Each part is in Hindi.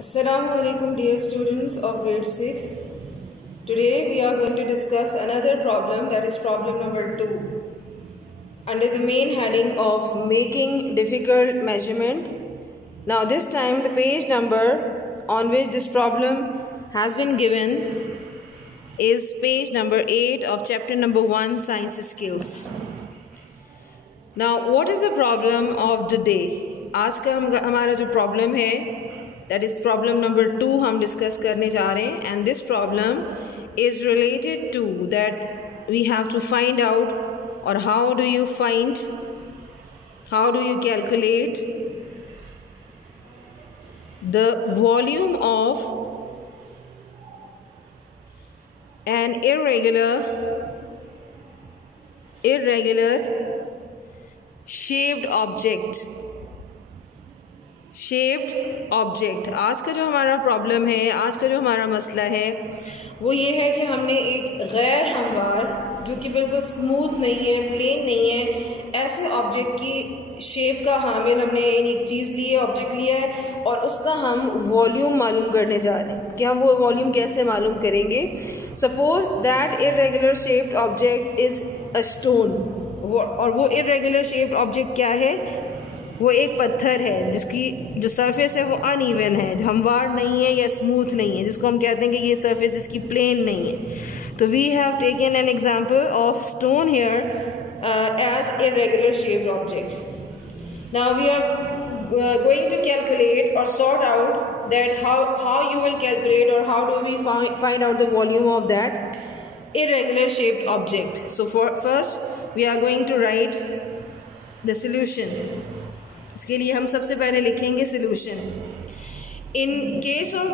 Assalamu alaikum dear students of grade 6. Today we are going to discuss another problem, that is problem number 2, under the main heading of making difficult measurement. Now this time the page number on which this problem has been given is page number 8 of chapter number 1, Science Skills. Now what is the problem of the day? आज का हमारा जो प्रॉब्लम है that is problem number 2 हम डिस्कस करने जा रहे हैं, and this problem is related to that we have to find out, or how do you calculate the volume of an irregular shaped object. आज का जो हमारा प्रॉब्लम है, आज का जो हमारा मसला है वो ये है कि हमने एक गैर हमवार, जो कि बिल्कुल स्मूथ नहीं है, प्लेन नहीं है, ऐसे ऑब्जेक्ट की शेप का हामिल हमने एक चीज़ ली है, ऑब्जेक्ट लिया है, और उसका हम वॉल्यूम मालूम करने जा रहे हैं। कि हम वो वॉल्यूम कैसे मालूम करेंगे? Suppose that irregular shaped object is a stone, और वो इर्रेगुलर शेप्ड ऑब्जेक्ट क्या है? वो एक पत्थर है जिसकी जो सरफेस है वो अनइवन है, हमवार नहीं है या स्मूथ नहीं है, जिसको हम कहते हैं कि ये सरफेस इसकी प्लेन नहीं है। तो we have taken an example of stone here as irregular shaped object. Now we are going to calculate और sort out that how you will calculate, or how do we find out the volume of that irregular shaped object. So first we are going to write the solution. इसके लिए हम सबसे पहले लिखेंगे solution. In case of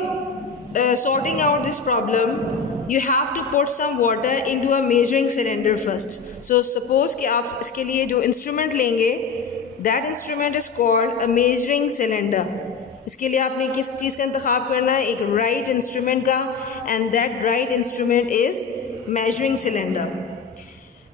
sorting out this problem you have to put some water into a measuring cylinder first. So suppose कि आप इसके लिए जो इंस्ट्रूमेंट लेंगे, that instrument is called a measuring cylinder. इसके लिए आपने किस चीज़ का इंतखाब करना है? एक राइट इंस्ट्रूमेंट का, and that right instrument is measuring cylinder.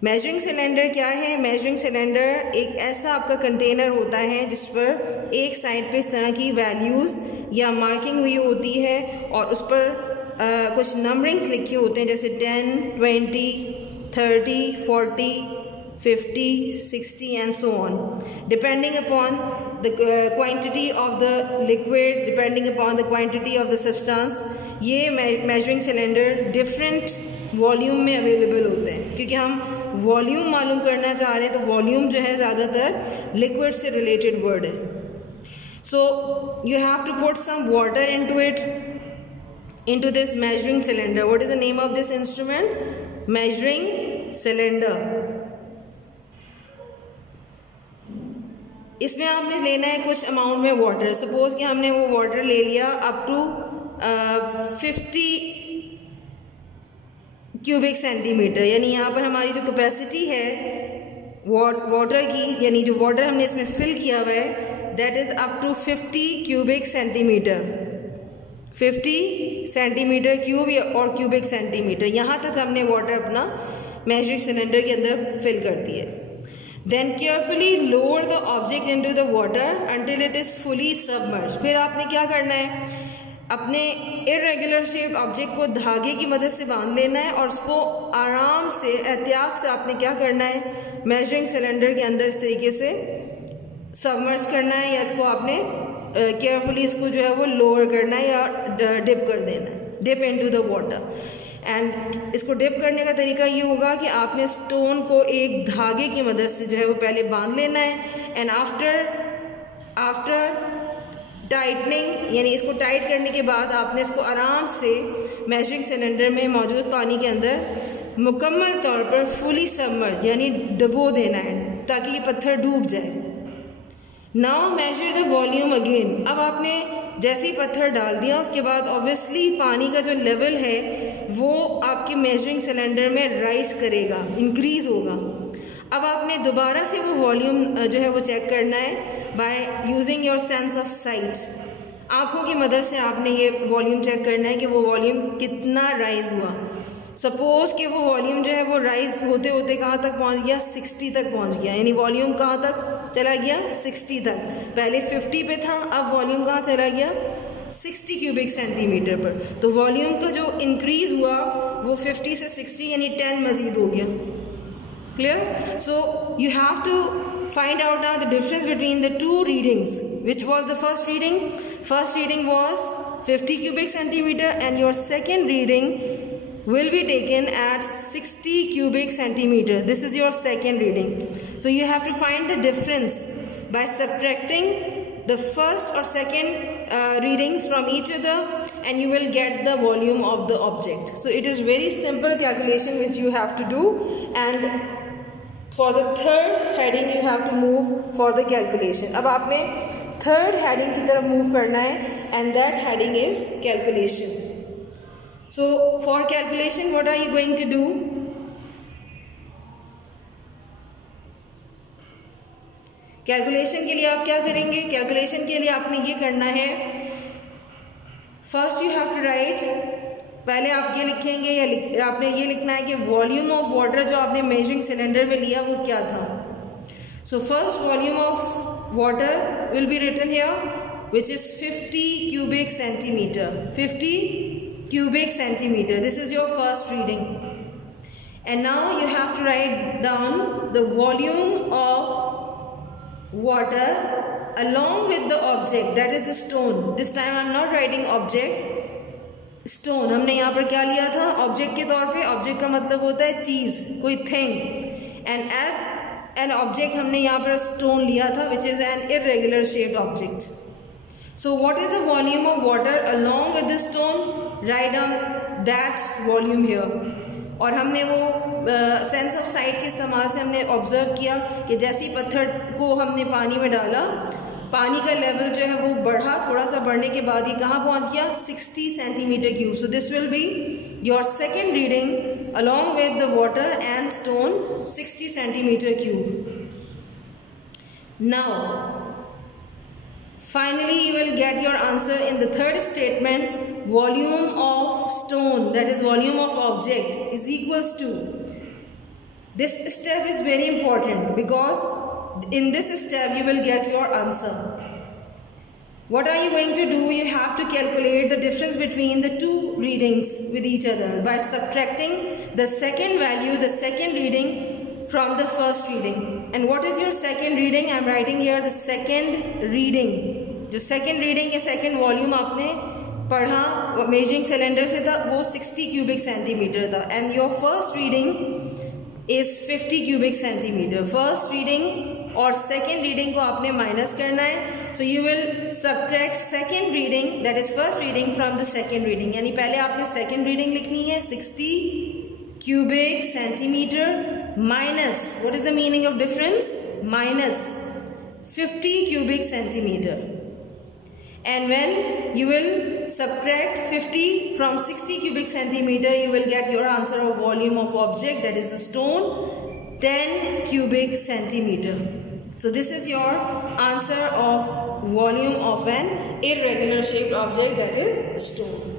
Measuring cylinder क्या है? मेजरिंग सिलेंडर एक ऐसा आपका कंटेनर होता है जिस पर एक साइड पे इस तरह की वैल्यूज़ या मार्किंग हुई होती है, और उस पर कुछ नंबरिंग्स लिखे होते हैं, जैसे 10, 20, 30, 40, 50, 60 and so on, depending upon the quantity of the liquid, depending upon the quantity of the substance. ये मेजरिंग सिलेंडर डिफरेंट वॉल्यूम में अवेलेबल होते हैं, क्योंकि हम वॉल्यूम मालूम करना चाह रहे हैं, तो वॉल्यूम जो है ज़्यादातर लिक्विड से रिलेटेड वर्ड है। So you have to put some water into it, into this measuring cylinder. What is the name of this instrument? Measuring cylinder. इसमें आपने लेना है कुछ अमाउंट में वाटर। सपोज कि हमने वो वाटर ले लिया अप टू 50 क्यूबिक सेंटीमीटर, यानी यहाँ पर हमारी जो कैपेसिटी है वाटर की, यानी जो वाटर हमने इसमें फिल किया हुआ है, that is up to 50 cubic centimetre. 50 centimetre cube और क्यूबिक सेंटीमीटर, यहाँ तक हमने वाटर अपना मेजरिंग सिलेंडर के अंदर फिल कर दिया। Then carefully lower the object into the water until it is fully submerge. फिर आपने क्या करना है? अपने इर्रेगुलर शेप ऑब्जेक्ट को धागे की मदद से बांध लेना है, और उसको आराम से, एहतियात से आपने क्या करना है? मेजरिंग सिलेंडर के अंदर इस तरीके से सबमर्ज करना है, या इसको आपने केयरफुली इसको जो है वो लोअर करना है या डिप कर देना है, dip into the water. And इसको डिप करने का तरीका ये होगा कि आपने स्टोन को एक धागे की मदद से जो है वो पहले बांध लेना है, एंड आफ्टर टाइटनिंग, यानी इसको टाइट करने के बाद आपने इसको आराम से मेजरिंग सिलेंडर में मौजूद पानी के अंदर मुकम्मल तौर पर फुली सबमर्ज, यानी डुबो देना है, ताकि ये पत्थर डूब जाए। Now measure the volume again. अब आपने जैसे ही पत्थर डाल दिया, उसके बाद ऑब्वियसली पानी का जो लेवल है वो आपके मेजरिंग सिलेंडर में राइज करेगा, इंक्रीज होगा। अब आपने दोबारा से वो वॉल्यूम जो है वो चेक करना है by using your sense of site. आँखों की मदद से आपने ये वॉल्यूम चेक करना है कि वो वॉल्यूम कितना राइज हुआ। सपोज कि वो वॉल्यूम जो है वो राइज होते होते कहाँ तक पहुँच गया? 60 तक पहुँच गया, यानी वॉल्यूम कहाँ तक चला गया? 60 तक। पहले 50 पे था, अब वॉल्यूम कहाँ चला गया? 60 क्यूबिक सेंटीमीटर पर। तो वॉल्यूम का जो इंक्रीज हुआ वो 50 से 60 यानी 10 मजीद हो गया। Clear? So you have to find out now the difference between the two readings. Which was the first reading? First reading was 50 cubic centimeter and your second reading will be taken at 60 cubic centimeter. This is your second reading. So you have to find the difference by subtracting the first or second readings from each other, and you will get the volume of the object. So it is very simple calculation which you have to do, and for the third heading you have to move for the calculation. अब आपने third heading की तरफ move करना है, and that heading is calculation. So for calculation what are you going to do? Calculation के लिए आप क्या करेंगे? Calculation के लिए आपने ये करना है, first you have to write, पहले आप ये लिखेंगे या आपने ये लिखना है कि वॉल्यूम ऑफ वाटर जो आपने मेजरिंग सिलेंडर में लिया वो क्या था। So first volume of water will be written here which is 50 cubic centimetre. 50 cubic centimetre, this is your first reading. And now you have to write down the volume of water along with the object, that is a stone. This time I am not writing object, stone. हमने यहाँ पर क्या लिया था ऑब्जेक्ट के तौर पे? ऑब्जेक्ट का मतलब होता है चीज़, कोई thing, and as an object हमने यहाँ पर स्टोन लिया था which is an irregular shaped object. So what is the volume of water along with the stone? Write down that volume here. और हमने वो सेंस ऑफ साइट के इस्तेमाल से हमने ऑब्जर्व किया कि जैसे ही पत्थर को हमने पानी में डाला, पानी का लेवल जो है वो बढ़ा, थोड़ा सा बढ़ने के बाद ये कहाँ पहुँच गया? 60 centimetre cube. So this will be your second reading along with the water and stone, 60 centimetre cube. Now finally you will get your answer in the third statement. Volume of stone, that is volume of object, is equals to, this step is very important because in this step you will get your answer. What are you going to do? You have to calculate the difference between the two readings with each other by subtracting the second value, the second reading, from the first reading. And what is your second reading? I am writing here the second reading. जो second reading या second volume आपने पढ़ा मेजरिंग सिलेंडर से था वो 60 क्यूबिक सेंटीमीटर था, and your first reading is 50 cubic centimetre. First reading और सेकेंड रीडिंग को आपने माइनस करना है। So you will subtract second reading, that is first reading, from the second reading. यानी पहले आपने सेकेंड रीडिंग लिखनी है 60 cubic centimetre minus, what is the meaning of difference? Minus 50 cubic centimeter. And when you will subtract 50 from 60 cubic centimeter, you will get your answer of volume of object, that is a stone, 10 cubic centimeter. So this is your answer of volume of an irregular shaped object, that is stone.